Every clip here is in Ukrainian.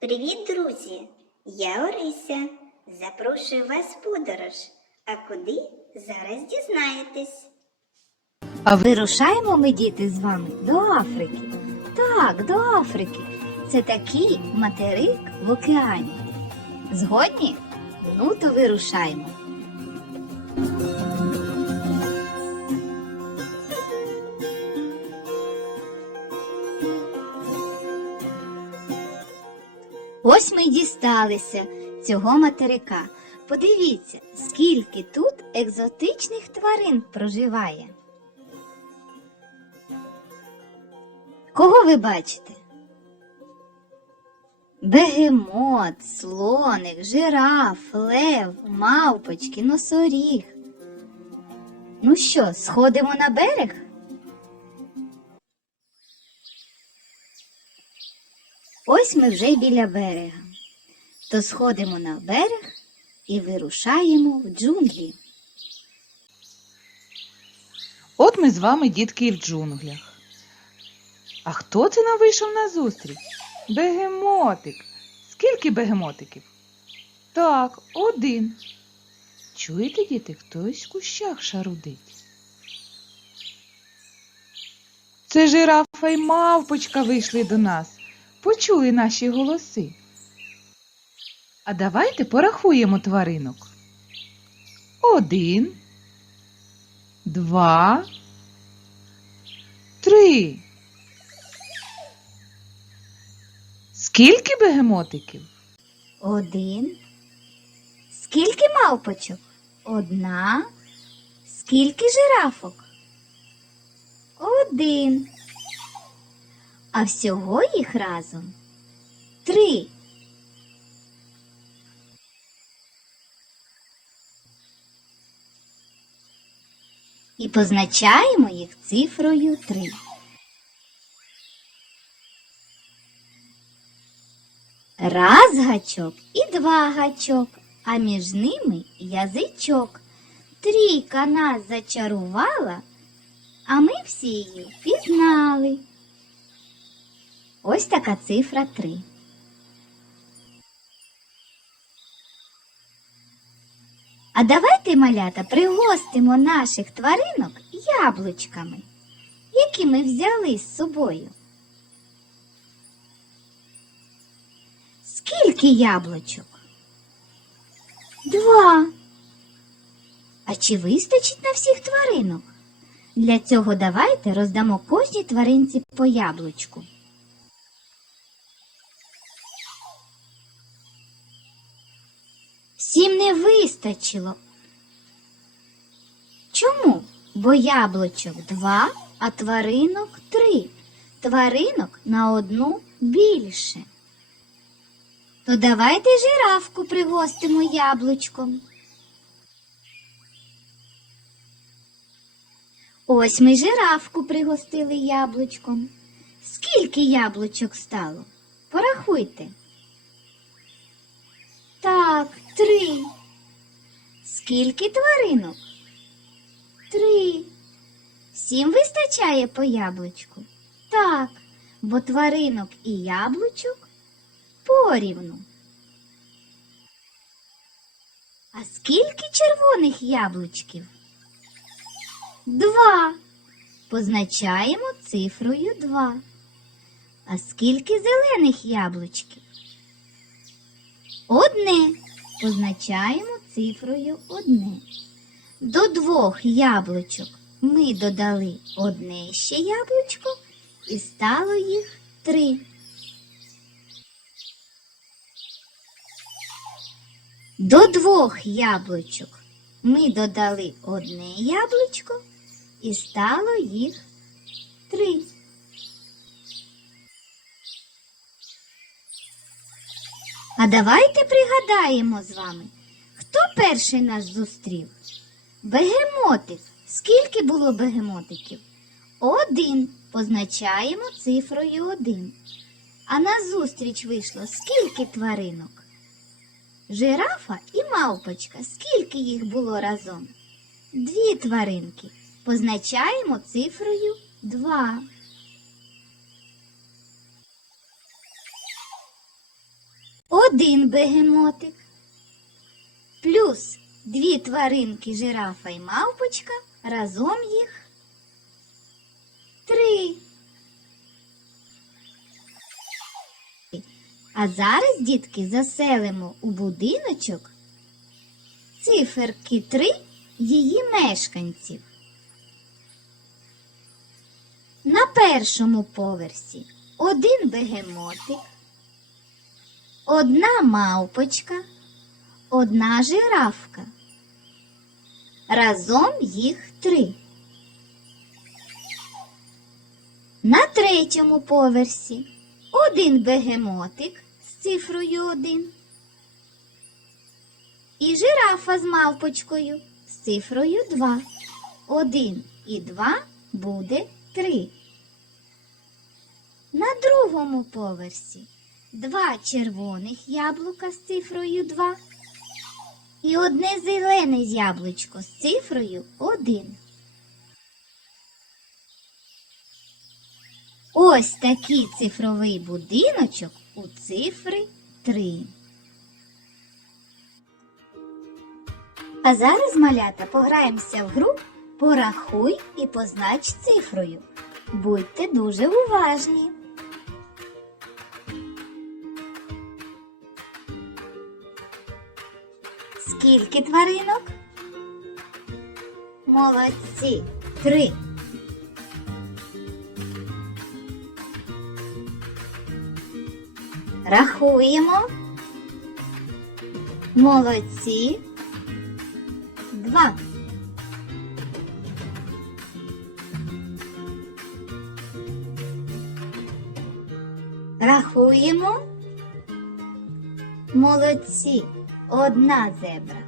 Привіт, друзі! Я Орися. Запрошую вас в подорож. А куди зараз дізнаєтесь? А вирушаємо ми, діти, з вами до Африки. Так, до Африки. Це такий материк в океані. Згодні? Ну, то вирушаємо. Ось ми й дісталися цього материка. Подивіться, скільки тут екзотичних тварин проживає. Кого ви бачите? Бегемот, слоник, жираф, лев, мавпочки, носоріг. Ну що, сходимо на берег? Ось ми вже біля берега. То сходимо на берег і вирушаємо в джунглі. От ми з вами, дітки, і в джунглях. А хто це нам вийшов на зустріч? Бегемотик. Скільки бегемотиків? Так, один. Чуєте, діти, хтось в кущах шарудить. Це жирафа й мавпочка вийшли до нас, почули наші голоси. А давайте порахуємо тваринок. Один, два, три. Скільки бегемотиків? Один. Скільки мавпочок? Одна. Скільки жирафок? Один. А всього їх разом три. І позначаємо їх цифрою три. Раз гачок і два гачок, а між ними язичок. Трійка нас зачарувала, а ми всі її впізнали. Ось така цифра три. А давайте, малята, пригостимо наших тваринок яблучками, які ми взяли з собою. Скільки яблучок? Два. А чи вистачить на всіх тваринок? Для цього давайте роздамо кожній тваринці по яблучку. Всім не вистачило. Чому? Бо яблучок два, а тваринок три. Тваринок на одну більше. То давайте жирафку пригостимо яблучком. Ось ми жирафку пригостили яблучком. Скільки яблучок стало? Порахуйте. Три. Скільки тваринок? Три. Всім вистачає по яблучку? Так, бо тваринок і яблучок порівну. А скільки червоних яблучків? Два. Позначаємо цифрою два. А скільки зелених яблучків? Одне. Позначаємо цифрою одне. До двох яблучок ми додали одне ще яблучко і стало їх три. До двох яблучок ми додали одне яблучко і стало їх три. А давайте пригадаємо з вами, хто перший нас зустрів? Бегемотик. Скільки було бегемотиків? Один. Позначаємо цифрою один. А назустріч вийшло скільки тваринок? Жирафа і мавпочка. Скільки їх було разом? Дві тваринки. Позначаємо цифрою два. Один бегемотик, плюс дві тваринки жирафа і мавпочка, разом їх три. А зараз, дітки, заселимо у будиночок циферки 3 її мешканців. На першому поверсі один бегемотик, одна мавпочка, одна жирафка. Разом їх три. На третьому поверсі один бегемотик з цифрою 1 і жирафа з мавпочкою з цифрою 2. 1 і 2 буде 3. На другому поверсі два червоних яблука з цифрою 2 і одне зелене яблучко з цифрою 1. Ось такий цифровий будиночок у цифри 3. А зараз, малята, пограємося в гру Порахуй і познач цифрою. Будьте дуже уважні. Скільки тваринок? Молодці. Три. Рахуємо. Молодці. Два. Рахуємо. Молодці. Одна зебра.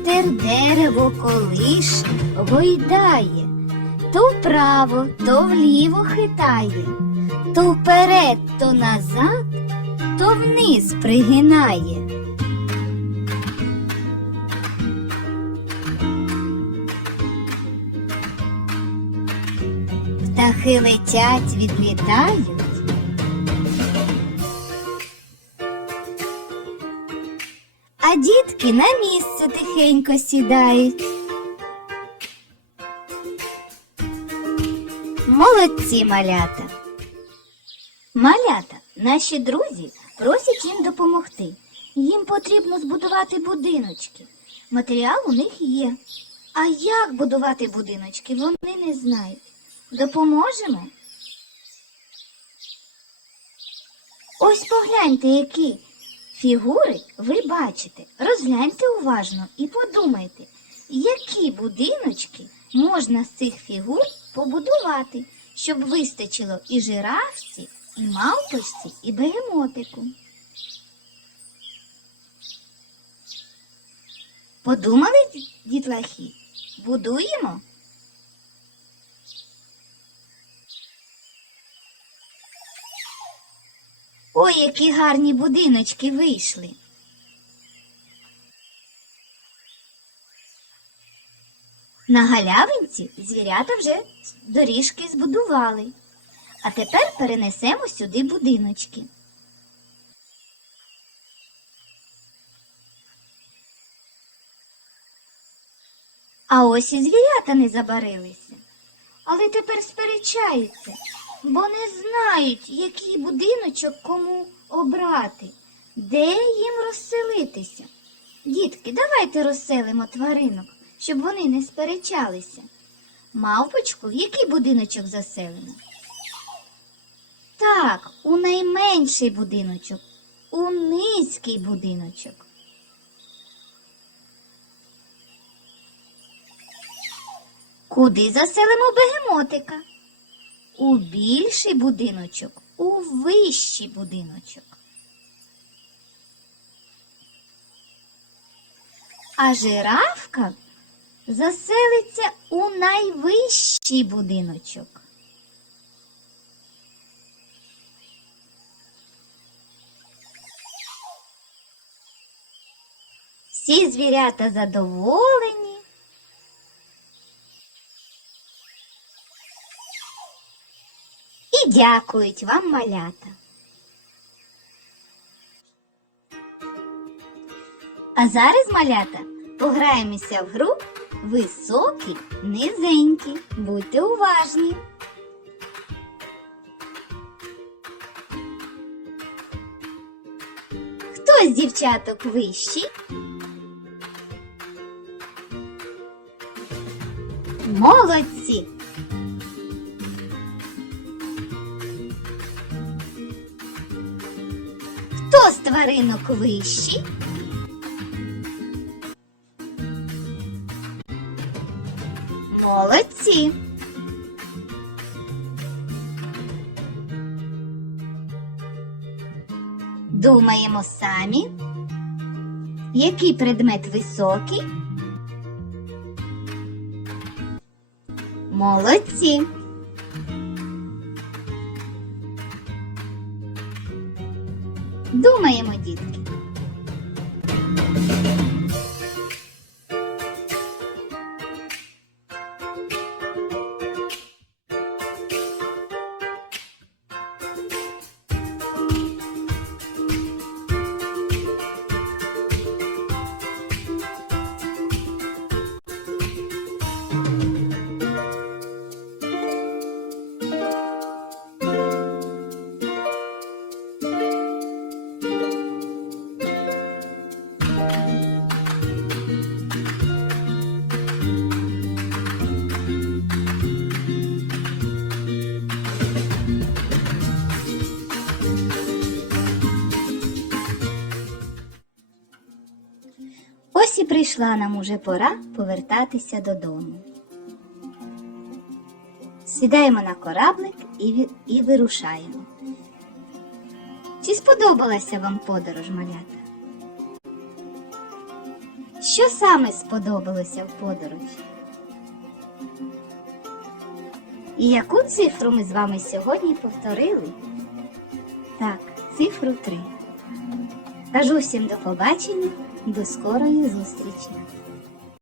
Вітер дерево колише, гойдає, то вправо, то вліво хитає, то вперед, то назад, то вниз пригинає. Птахи летять, відлітають. а дітки на місце тихенько сідають. Молодці малята. Малята, наші друзі просять їм допомогти. Їм потрібно збудувати будиночки. Матеріал у них є. А як будувати будиночки, вони не знають. Допоможемо? Ось погляньте, які Фігури ви бачите, розгляньте уважно і подумайте, які будиночки можна з цих фігур побудувати, щоб вистачило і жирафці, і мавпочці, і бегемотику. Подумали, дітлахи? Будуємо? Ой, які гарні будиночки вийшли. На галявинці звірята вже доріжки збудували. А тепер перенесемо сюди будиночки. А ось і звірята не забарилися. Але тепер сперечаються, бо не знають, який будиночок кому обрати, де їм розселитися. Дітки, давайте розселимо тваринок, щоб вони не сперечалися. Мавпочку, в який будиночок заселимо? Так, у найменший будиночок, у низький будиночок. Куди заселимо бегемотика? У більший будиночок, у вищий будиночок. А жирафка заселиться у найвищий будиночок. Всі звірята задоволені. І дякують вам, малята. А зараз, малята, пограємося в гру високі, низенькі. Будьте уважні. Хто з дівчаток вищий? Молодці! Хто з тваринок вищий? Молодці! Думаємо самі, який предмет високий? Молодці! Прийшла нам уже пора повертатися додому. Сідаємо на кораблик і, і вирушаємо. Чи сподобалася вам подорож, малята? Що саме сподобалося в подорожі? І яку цифру ми з вами сьогодні повторили? Так, цифру 3. Кажу всім до побачення, до скорої зустрічі!